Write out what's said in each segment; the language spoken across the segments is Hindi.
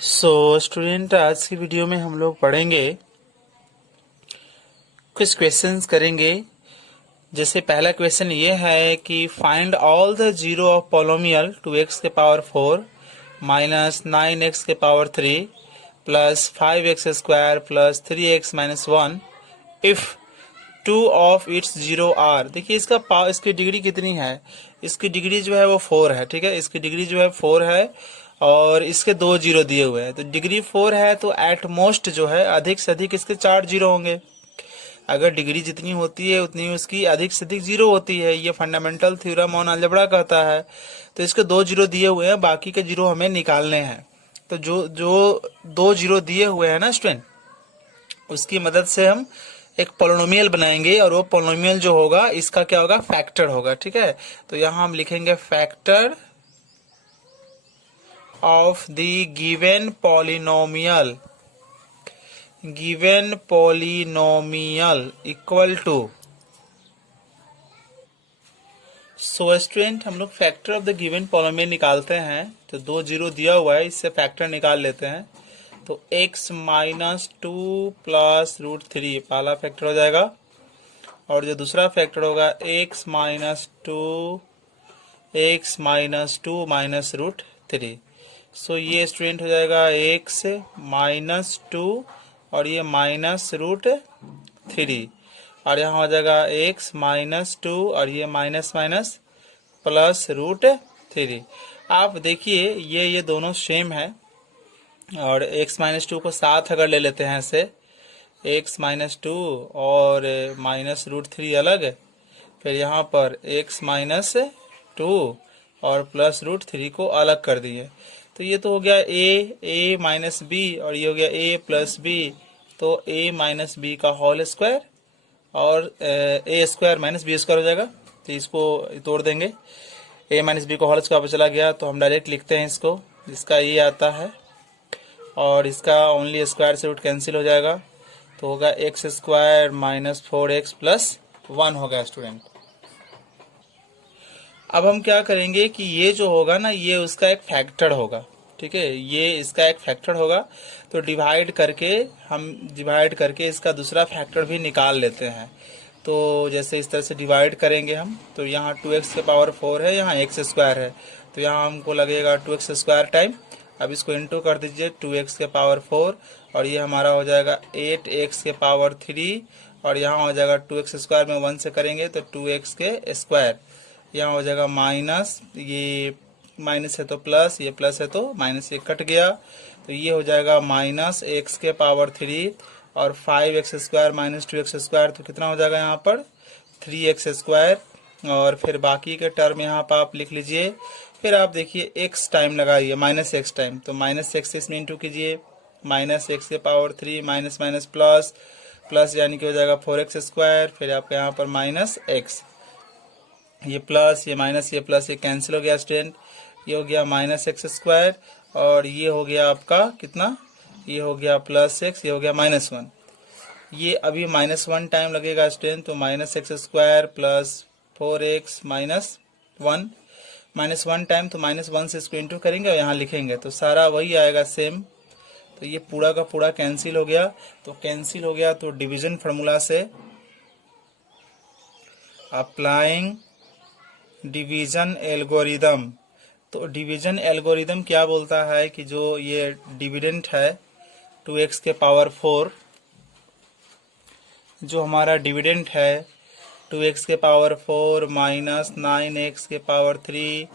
स्टूडेंट, आज की वीडियो में हम लोग पढ़ेंगे, कुछ क्वेश्चंस करेंगे। जैसे पहला क्वेश्चन ये है कि find all the zero of polynomial 2x के पावर 4 माइनस 9x के power 3 plus 5x square plus 3x minus 1 if two of its zero are. देखिए इसकी डिग्री कितनी है। इसकी डिग्री जो है वो 4 है। ठीक है, इसकी डिग्री जो है 4 है और इसके 2 जीरो दिए हुए हैं। तो डिग्री 4 है तो एट मोस्ट जो है अधिक से अधिक इसके 4 जीरो होंगे। अगर डिग्री जितनी होती है उतनी उसकी अधिक से अधिक जीरो होती है। ये फंडामेंटल थ्योरम ऑन अलजेब्रा कहता है। तो इसके 2 जीरो दिए हुए हैं, बाकी के जीरो हमें निकालने हैं। तो जो जो 2 जीरो दिए हुए हैं ना स्टूडेंट, उसकी मदद से हम एक पोलिनोमियल बनाएंगे और वो पोलिनोमियल जो होगा इसका क्या होगा, फैक्टर होगा। ठीक है, तो यहां हम लिखेंगे factor of the given polynomial equal to. So student, हम लोग factor of the given polynomial निकालते हैं। तो 2 जीरो दिया हुआ है, इससे फैक्टर निकाल लेते हैं। तो x माइनस 2 प्लस रूट 3 पहला फैक्टर हो जाएगा, और जो दूसरा फैक्टर होगा x माइनस 2 माइनस रूट 3। सो ये स्टूडेंट हो जाएगा x माइनस 2 और ये माइनस रूट 3, और यहाँ हो जाएगा x माइनस 2 और ये माइनस माइनस प्लस रूट 3। आप देखिए ये दोनों सेम है, और x माइनस 2 को साथ अगर ले लेते हैं ऐसे, x माइनस 2 और माइनस रूट 3 अलग, फिर यहाँ पर x माइनस 2 और प्लस रूट 3 को अलग कर दिए। तो ये तो हो गया a माइनस b और ये हो गया a प्लस b। तो a माइनस b का होल स्क्वायर और a square minus b square हो जाएगा। तो इसको तोड़ देंगे, a माइनस b का होल स्क्वायर चला गया तो हम डायरेक्ट लिखते हैं इसको, इसका ये आता है और इसका ओनली स्क्वायर से रूट कैंसिल हो जाएगा। तो होगा x square minus 4x plus 1 होगा स्टूडेंट। अब हम क्या करेंगे कि ये जो होगा ना, ये उसका एक फैक्टर होगा। ठीक है, ये इसका एक फैक्टर होगा। तो डिवाइड करके इसका दूसरा फैक्टर भी निकाल लेते हैं। तो जैसे इस तरह से डिवाइड करेंगे हम, तो यहाँ 2x के पावर 4 है, यहाँ x स्क्वायर है, तो यहाँ हमको लगेगा 2x स्क्वायर टाइम। अब इसको इंटू कर दीजिए 2x के पावर 4, और ये हमारा हो जाएगा 8x के पावर 3, और यहाँ हो जाएगा 2x स्क्वायर में 1 से करेंगे तो 2x के स्क्वायर। यहाँ हो जाएगा माइनस, ये माइनस है तो प्लस, ये प्लस है तो माइनस, ये कट गया। तो ये हो जाएगा माइनस x के पावर 3 और 5x square minus 2x square, तो कितना हो जाएगा यहाँ पर 3x स्क्वायर। और फिर बाकी के टर्म यहाँ पर आप लिख लीजिए। फिर आप देखिए x टाइम लगाइए, माइनस x टाइम, तो माइनस x इसमें इंटू कीजिए, माइनस x के power 3 minus minus plus plus, यानी कि हो जाएगा 4x स्क्वायर। फिर आपका यहाँ पर माइनस x, ये प्लस ये माइनस ये प्लस ये कैंसिल हो गया स्टूडेंट। ये हो गया माइनस एक्स स्क्वायर, और ये हो गया आपका कितना, ये हो गया प्लस x, ये हो गया माइनस 1। ये अभी माइनस 1 टाइम लगेगा स्टूडेंट, तो minus x square plus 4x minus 1, minus 1 time, तो माइनस 1 से इसको इंटू करेंगे और यहाँ लिखेंगे तो सारा वही आएगा सेम। तो ये पूरा का पूरा कैंसिल हो गया। तो कैंसिल हो गया तो डिवीजन फार्मूला से अप्लाइंग डिवीजन एल्गोरिदम। तो डिवीजन एल्गोरिदम क्या बोलता है कि जो ये डिविडेंट है 2x के पावर 4, जो हमारा डिविडेंट है 2x के पावर 4 माइनस 9x के पावर 3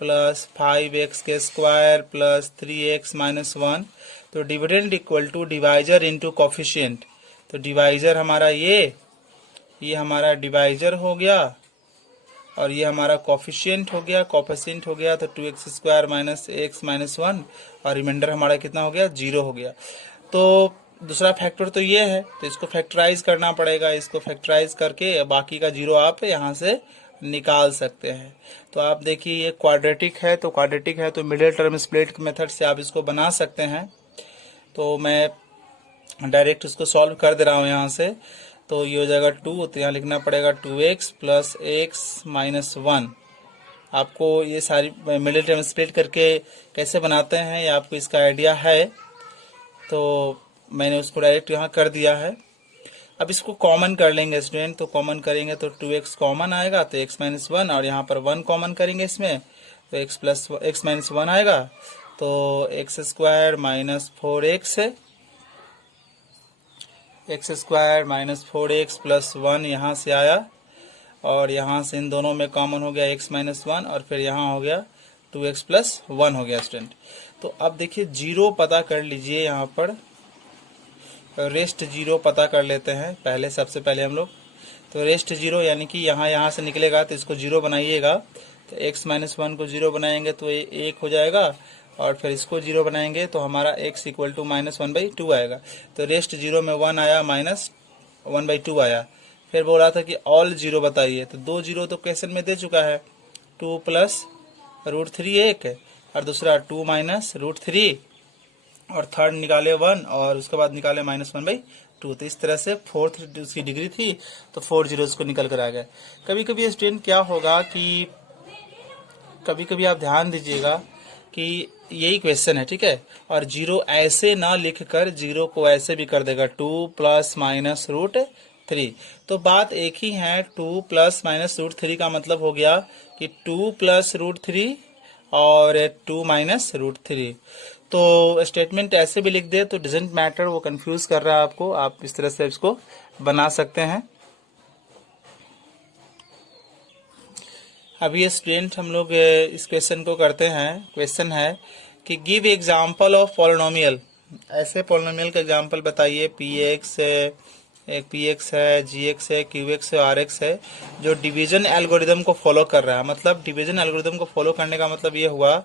प्लस 5x के स्क्वायर प्लस 3x माइनस 1, तो dividend equal to divisor into coefficient. तो डिवाइजर हमारा ये हमारा डिवाइजर हो गया, और ये हमारा कोफिशिएंट हो गया, तो 2x square minus x minus 1, और रिमाइंडर हमारा कितना हो गया, 0 हो गया। तो दूसरा फैक्टर तो ये है, तो इसको फैक्टराइज करना पड़ेगा। इसको फैक्टराइज करके बाकी का 0 आप यहाँ से निकाल सकते हैं। तो आप देखिए ये क्वाड्रेटिक है, तो मिडिल टर्म स्प्लिट मेथड से आप इसको बना सकते हैं। तो मैं डायरेक्ट इसको सॉल्व कर दे रहा हूँ यहाँ से। तो ये हो जाएगा 2, तो यहाँ लिखना पड़ेगा 2x प्लस x माइनस 1 आपको ये सारी मिडिल टर्म स्प्लिट करके कैसे बनाते हैं ये आपको इसका आइडिया है, तो मैंने उसको डायरेक्ट यहाँ कर दिया है। अब इसको कॉमन कर लेंगे स्टूडेंट, तो कॉमन करेंगे तो 2x कॉमन आएगा, तो x माइनस 1, और यहाँ पर 1 कॉमन करेंगे इसमें तो x माइनस 1 आएगा, तो एक्स स्क्वायर माइनस 4x है, x square minus 4x plus 1 यहाँ से आया, और यहाँ से इन दोनों में कॉमन हो गया x माइनस 1, और फिर यहाँ हो गया 2x प्लस 1 हो गया स्टूडेंट। तो अब देखिए जीरो पता कर लीजिए, यहाँ पर रेस्ट जीरो पता कर लेते हैं पहले, सबसे पहले हम लोग। तो रेस्ट जीरो यानी कि यहाँ से निकलेगा तो इसको जीरो बनाइएगा, तो x माइनस 1 को जीरो बनाएंगे तो ये 1 हो जाएगा, और फिर इसको जीरो बनाएंगे तो हमारा x इक्वल टू माइनस 1/2 आएगा। तो रेस्ट जीरो में 1 आया, माइनस 1/2 आया। फिर बोला था कि ऑल जीरो बताइए, तो 2 जीरो तो क्वेश्चन में दे चुका है, 2 प्लस √3 एक, और दूसरा 2 माइनस √3, और थर्ड निकाले 1, और उसके बाद निकाले माइनस 1/2। तो इस तरह से फोर्थ उसकी डिग्री थी, तो 4 जीरो को निकल कर आ गया। कभी कभी स्टूडेंट क्या होगा कि कभी कभी आप ध्यान दीजिएगा कि यही क्वेश्चन है, ठीक है, और जीरो ऐसे ना लिख कर जीरो को ऐसे भी कर देगा 2 प्लस माइनस √3। तो बात एक ही है, 2 प्लस माइनस √3 का मतलब हो गया कि 2 प्लस √3 और 2 माइनस √3। तो स्टेटमेंट ऐसे भी लिख दे तो डजेंट मैटर, वो कंफ्यूज कर रहा है आपको, आप इस तरह से इसको बना सकते हैं। अभी ये स्टूडेंट हम लोग इस क्वेश्चन को करते हैं। क्वेश्चन है कि गिव एग्जांपल ऑफ पॉलिनोमियल, ऐसे पॉलिनोमियल का एग्जांपल बताइए, px है, एक px है, gx है, qx है, rx है, जो डिवीजन एल्गोरिदम को फॉलो कर रहा है। मतलब डिवीजन एल्गोरिदम को फॉलो करने का मतलब ये हुआ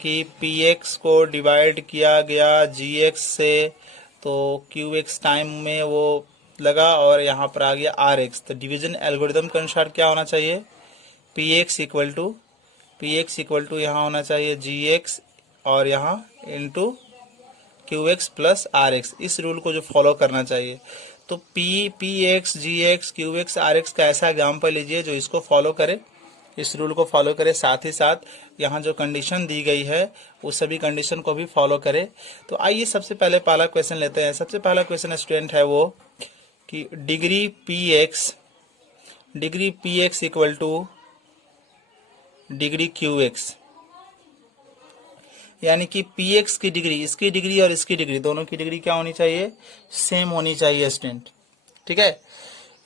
कि px को डिवाइड किया गया gx से, तो qx टाइम में वो लगा, और यहाँ पर आ गया rx। तो डिवीजन एल्गोरिदम के अनुसार क्या होना चाहिए, px इक्वल टू यहाँ होना चाहिए gx, और यहाँ इंटू qx प्लस rx, इस रूल को जो फॉलो करना चाहिए। तो px gx qx rx का ऐसा एग्जाम्पल लीजिए जो इसको फॉलो करे, इस रूल को फॉलो करे, साथ ही साथ यहाँ जो कंडीशन दी गई है उस सभी कंडीशन को भी फॉलो करे। तो आइए सबसे पहले पहला क्वेश्चन लेते हैं। सबसे पहला क्वेश्चन स्टूडेंट है वो कि degree px equal two degree qx, यानी कि px की डिग्री, इसकी डिग्री और इसकी डिग्री, दोनों की डिग्री क्या होनी चाहिए, सेम होनी चाहिए स्टूडेंट, ठीक है।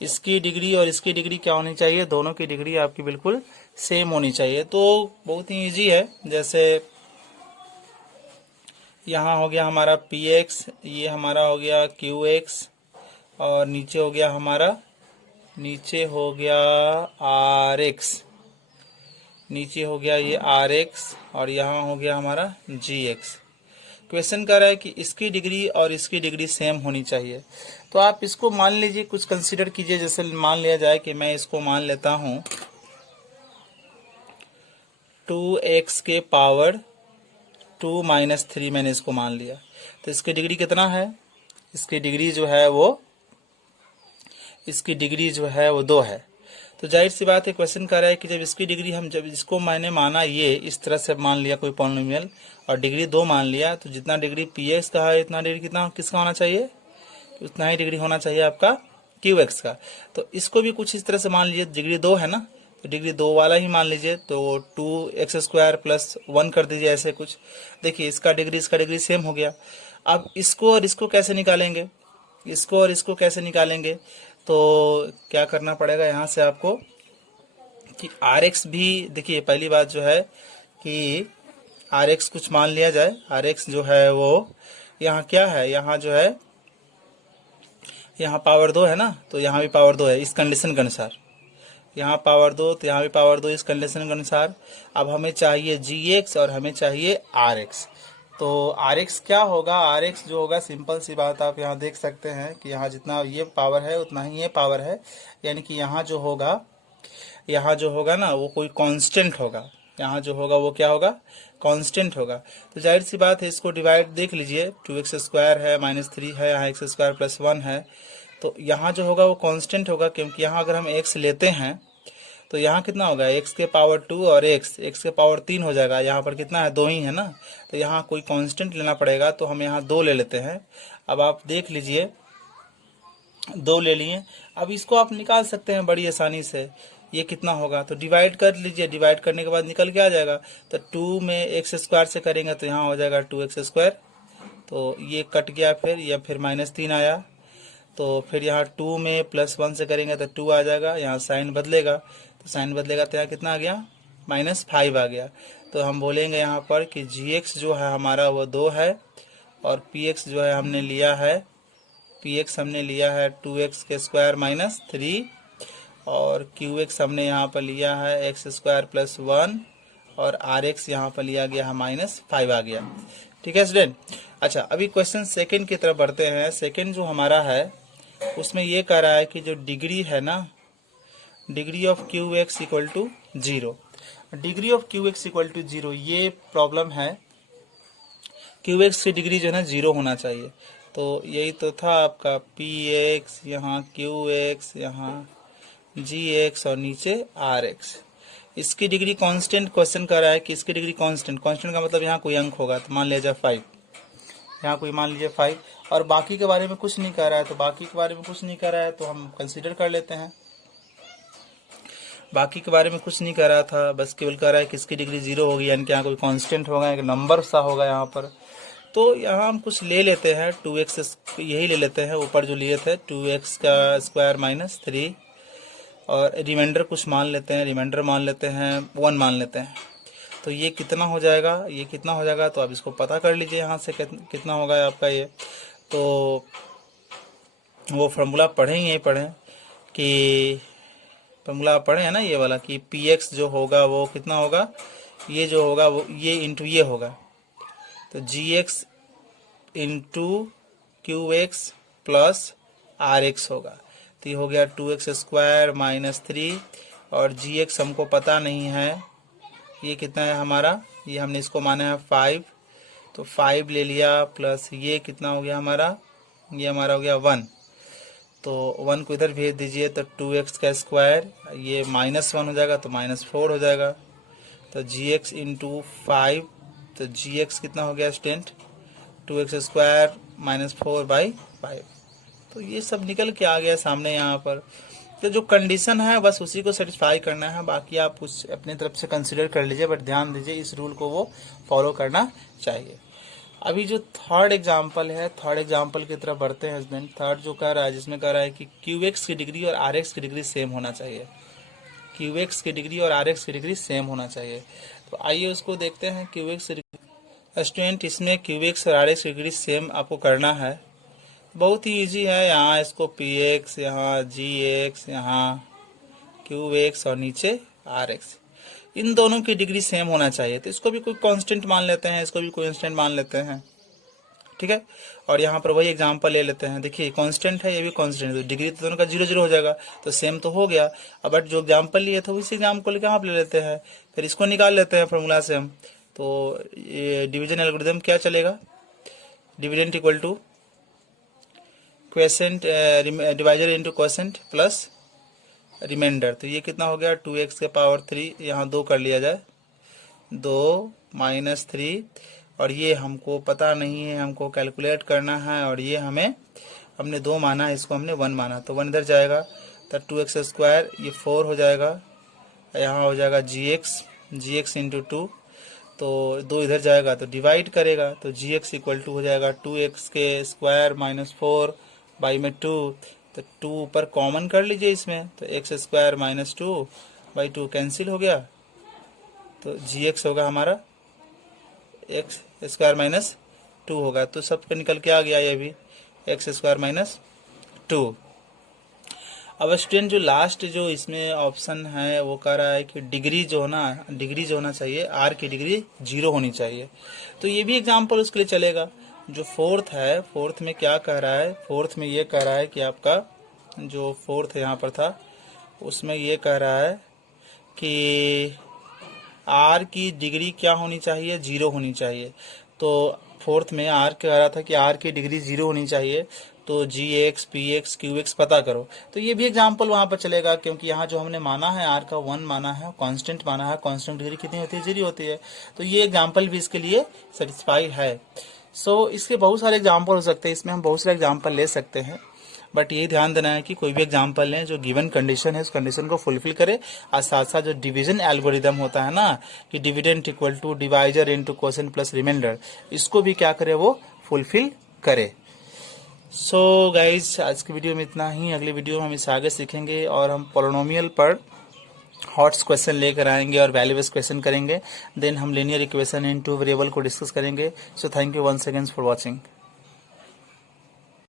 इसकी डिग्री और इसकी डिग्री क्या होनी चाहिए, दोनों की डिग्री आपकी बिल्कुल सेम होनी चाहिए। तो बहुत ही इजी है, जैसे यहाँ हो गया हमारा px, ये हमारा हो गया qx, और नीचे हो गया हमारा, नीचे हो गया rx, नीचे हो गया ये rx, और यहाँ हो गया हमारा gx। क्वेश्चन कर रहा है कि इसकी डिग्री और इसकी डिग्री सेम होनी चाहिए। तो आप इसको मान लीजिए, कुछ कंसीडर कीजिए, जैसे मान लिया जाए कि मैं इसको मान लेता हूँ 2x के पावर 2 माइनस 3, मैंने इसको मान लिया। तो इसकी डिग्री कितना है, इसकी डिग्री जो है वो 2 है। तो जाहिर सी बात है, क्वेश्चन कर रहा है कि जब इसकी डिग्री जब इसको मैंने माना, ये इस तरह से मान लिया कोई पॉलिनोमियल, और डिग्री 2 मान लिया, तो जितना डिग्री px का है इतना डिग्री किसका होना चाहिए, उतना ही डिग्री होना चाहिए आपका qx का। तो इसको भी कुछ इस तरह से मान लीजिए, डिग्री 2 है ना, तो डिग्री 2 वाला ही मान लीजिए, तो 2x स्क्वायर प्लस 1 कर दीजिए, ऐसे कुछ। देखिए इसका डिग्री सेम हो गया। अब इसको और इसको कैसे निकालेंगे, इसको और इसको कैसे निकालेंगे, तो क्या करना पड़ेगा यहाँ से आपको कि rx भी, देखिए पहली बात जो है कि rx कुछ मान लिया जाए, rx जो है वो यहाँ क्या है, यहाँ जो है यहाँ पावर 2 है ना, तो यहाँ भी पावर 2 है इस कंडीशन के अनुसार, यहाँ पावर 2, तो यहाँ भी पावर 2 इस कंडीशन के अनुसार। अब हमें चाहिए gx और हमें चाहिए rx। तो rx क्या होगा, rx जो होगा, सिंपल सी बात आप यहाँ देख सकते हैं कि यहाँ जितना ये पावर है उतना ही ये पावर है, यानी कि यहाँ जो होगा ना वो कोई कांस्टेंट होगा, यहाँ जो होगा वो क्या होगा, कांस्टेंट होगा। तो जाहिर सी बात है, इसको डिवाइड देख लीजिए, 2x स्क्वायर है माइनस 3 है, यहाँ x स्क्वायर प्लस 1 है, तो यहाँ जो होगा वो कांस्टेंट होगा, क्योंकि यहाँ अगर हम x लेते हैं तो यहाँ कितना होगा, x के पावर 2 और x के पावर 3 हो जाएगा। यहाँ पर कितना है, 2 ही है ना, तो यहाँ कोई कांस्टेंट लेना पड़ेगा, तो हम यहाँ 2 ले लेते हैं। अब आप देख लीजिए 2 ले लिए। अब इसको आप निकाल सकते हैं बड़ी आसानी से। ये कितना होगा, तो डिवाइड कर लीजिए, डिवाइड करने के बाद निकल के आ जाएगा। तो 2 में एक्स स्क्वायर से करेंगे तो यहाँ हो जाएगा 2x स्क्वायर, तो ये कट गया, फिर -3 आया। तो फिर यहाँ 2 में +1 से करेंगे तो 2 आ जाएगा, यहाँ साइन बदलेगा, तो साइन बदलेगा तो यहाँ कितना आ गया, -5 आ गया। तो हम बोलेंगे यहाँ पर कि gx जो है हमारा वो 2 है, और px जो है हमने लिया है, px हमने लिया है 2x के स्क्वायर -3, और qx हमने यहाँ पर लिया है x स्क्वायर +1, और rx यहाँ पर लिया गया है -5 आ गया। ठीक है स्टूडेंट। अच्छा, अभी क्वेश्चन सेकंड की तरफ बढ़ते हैं। सेकंड जो हमारा है उसमें ये कह रहा है कि जो डिग्री है ना, degree of qx equal to 0, degree of qx equal to 0, ये प्रॉब्लम है। qx की डिग्री जो है ना 0 होना चाहिए। तो यही तो था आपका px, यहाँ qx, यहाँ gx और नीचे rx। इसकी डिग्री कांस्टेंट क्वेश्चन कर रहा है कि इसकी डिग्री कांस्टेंट, कांस्टेंट का मतलब यहाँ कोई अंक होगा, तो मान लीजिए 5, यहाँ कोई मान लीजिए 5, और बाकी के बारे में कुछ नहीं कह रहा है। तो बाकी के बारे में कुछ नहीं कह रहा है तो हम कंसीडर कर लेते हैं। बाकी के बारे में कुछ नहीं कह रहा था, बस केवल कह रहा है कि इसकी डिग्री 0 होगी, यानी कि यहाँ कोई कांस्टेंट होगा, एक नंबर सा होगा यहाँ पर। तो यहाँ हम कुछ ले लेते हैं, 2x यही ले लेते हैं, ऊपर जो लिए थे 2x का स्क्वायर -3, और रिमाइंडर कुछ मान लेते हैं, रिमाइंडर मान लेते हैं 1 मान लेते हैं। तो ये कितना हो जाएगा, ये कितना हो जाएगा, तो आप इसको पता कर लीजिए यहाँ से कितना होगा आपका ये। तो वो फार्मूला पढ़ें ही नहीं पढ़ें कि फार्मूला पढ़े हैं ना ये वाला, कि px जो होगा वो कितना होगा, ये जो होगा वो ये इंटू ये होगा, तो gx into qx plus rx होगा। तो ये हो गया 2x स्क्वायर -3, और gx हमको पता नहीं है, ये कितना है हमारा, ये हमने इसको माना है 5, तो 5 ले लिया, प्लस ये कितना हो गया हमारा, ये हमारा हो गया 1, तो 1 को इधर भेज दीजिए, तो 2x का स्क्वायर, ये -1 हो जाएगा तो -4 हो जाएगा। तो gx इंटू 5, तो gx कितना हो गया स्टूडेंट, 2x स्क्वायर -4/5। तो ये सब निकल के आ गया सामने यहाँ पर। तो जो कंडीशन है बस उसी को सेटिस्फाई करना है, बाकी आप कुछ अपनी तरफ से कंसिडर कर लीजिए, बट ध्यान दीजिए इस रूल को वो फॉलो करना चाहिए। अभी जो थर्ड एग्जाम्पल है, थर्ड एग्जाम्पल की तरफ बढ़ते हैं स्टूडेंट। थर्ड जो कह रहा है, जिसमें कह रहा है कि qx की डिग्री और rx की डिग्री सेम होना चाहिए, qx की डिग्री और rx की डिग्री सेम होना चाहिए। तो आइए उसको देखते हैं। qx स्टूडेंट, इसमें qx और rx की डिग्री सेम आपको करना है, बहुत ही इजी है। यहाँ इसको px, यहाँ gx, यहाँ qx और नीचे rx, इन दोनों की डिग्री सेम होना चाहिए। तो इसको भी कोई कांस्टेंट मान लेते हैं, इसको भी कोई कांस्टेंट मान लेते हैं, ठीक है। और यहाँ पर वही एग्जांपल ले लेते हैं, देखिए कांस्टेंट है, ये भी कांस्टेंट है, तो डिग्री तो दोनों का 0 हो जाएगा, तो सेम तो हो गया। अब बट जो एग्जांपल लिए थे उसी एग्जांपल को यहाँ पे ले लेते हैं, फिर इसको निकाल लेते हैं फॉर्मूला से हम। तो ये डिवीजन एल्गोरिथम क्या चलेगा, dividend equal to quotient divisor into quotient plus remainder. तो ये कितना हो गया, 2x के पावर 3, यहाँ 2 कर लिया जाए, 2 -3, और ये हमको पता नहीं है, हमको कैलकुलेट करना है, और ये हमने 2 माना है, इसको हमने 1 माना, तो 1 इधर जाएगा, तो 2x स्क्वायर, ये 4 हो जाएगा, यहाँ हो जाएगा gx इंटू 2, तो 2 इधर जाएगा तो डिवाइड करेगा, तो gx इक्वल टू हो जाएगा 2x के स्क्वायर -4/2, तो 2 ऊपर कॉमन कर लीजिए इसमें, तो x स्क्वायर -2/2 कैंसिल हो गया, तो gx होगा हमारा x स्क्वायर -2 होगा। तो सब निकल के आ गया, ये भी x स्क्वायर -2। अब स्टूडेंट जो लास्ट जो इसमें ऑप्शन है वो कह रहा है कि डिग्री जो होना चाहिए, r की डिग्री 0 होनी चाहिए। तो ये भी एग्जाम्पल उसके लिए चलेगा। जो फोर्थ है, फोर्थ में क्या कह रहा है, फोर्थ में ये कह रहा है कि आपका जो फोर्थ यहाँ पर था उसमें ये कह रहा है कि r की डिग्री क्या होनी चाहिए, 0 होनी चाहिए। तो फोर्थ में r कह रहा था कि r की डिग्री 0 होनी चाहिए। तो G X, P X, Q X पता करो। तो ये भी एग्जाम्पल वहां पर चलेगा, क्योंकि यहाँ जो हमने माना है आर का 1 माना है, कांस्टेंट माना है, कांस्टेंट डिग्री कितनी होती है, 0 होती है। तो ये एग्जाम्पल भी इसके लिए सेटिस्फाई है। सो इसके बहुत सारे एग्जाम्पल हो सकते हैं, इसमें हम बहुत सारे एग्जाम्पल ले सकते हैं, बट ये ध्यान देना है कि कोई भी एग्जाम्पल लें जो गिवन कंडीशन है उस कंडीशन को फुलफिल करे, और साथ साथ जो डिवीजन एल्गोरिदम होता है ना, कि dividend equal to divisor into quotient plus remainder, इसको भी क्या करे, वो फुलफिल करे। सो गाइज आज की वीडियो में इतना ही। अगली वीडियो में हम इसे आगे सीखेंगे और हम पोलिनोमियल पर हॉट्स क्वेश्चन लेकर आएंगे और वैल्यू बेस्ड क्वेश्चन करेंगे। देन हम linear equation in two variable को डिस्कस करेंगे। So thank you once again for watching.